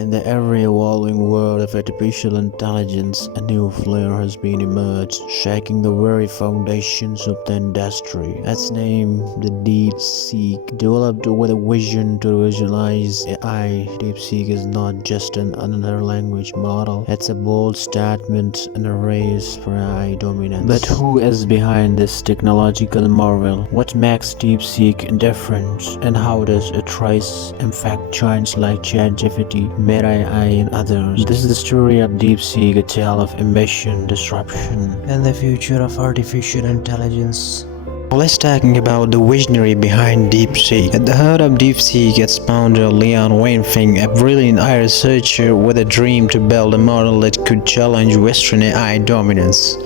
In the ever-evolving world of artificial intelligence, a new flare has been emerged, shaking the very foundations of the industry. Its name, the DeepSeek, developed with a vision to visualize AI. DeepSeek is not just another language model, it's a bold statement and a race for AI dominance. But who is behind this technological marvel? What makes DeepSeek different? And how does it rise impact giants like ChatGPT, Meta AI and others? This is the story of DeepSeek, a tale of ambition, disruption, and the future of artificial intelligence. Let's talking about the visionary behind DeepSeek. At the heart of DeepSeek is founder Liang Wenfeng, a brilliant AI researcher with a dream to build a model that could challenge Western AI dominance.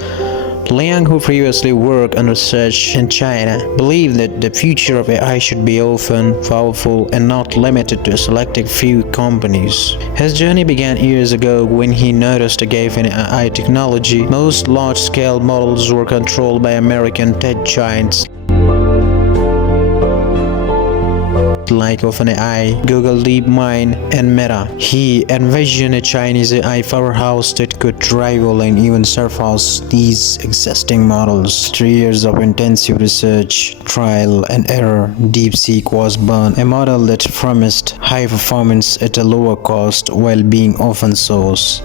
Liang, who previously worked on research in China, believed that the future of AI should be open, powerful, and not limited to a selected few companies. His journey began years ago when he noticed a gap in AI technology. Most large-scale models were controlled by American tech giants like OpenAI, Google DeepMind, and Meta. He envisioned a Chinese AI powerhouse that could rival and even surpass these existing models. 3 years of intensive research, trial, and error, DeepSeek was born, a model that promised high performance at a lower cost while being open source.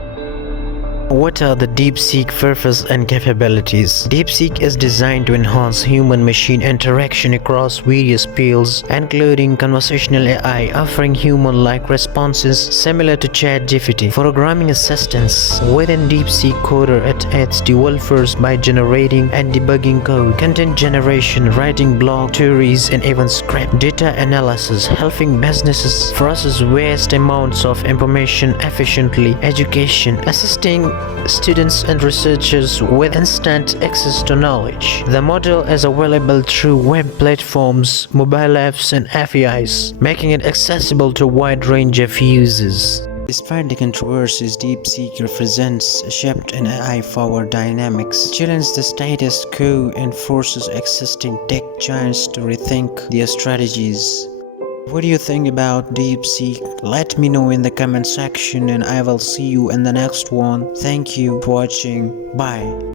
What are the DeepSeek purpose and capabilities? DeepSeek is designed to enhance human-machine interaction across various fields, including conversational AI, offering human-like responses similar to ChatGPT. Programming assistance. Within DeepSeek Coder, it aids developers by generating and debugging code, content generation, writing blog theories, and even script. Data analysis, helping businesses process vast amounts of information efficiently. Education, assisting students and researchers with instant access to knowledge. The model is available through web platforms, mobile apps, and APIs, making it accessible to a wide range of users. Despite the controversies, DeepSeek represents a shift in AI power dynamics, challenges the status quo, and forces existing tech giants to rethink their strategies. What do you think about DeepSeek? Let me know in the comment section and I will see you in the next one. Thank you for watching. Bye.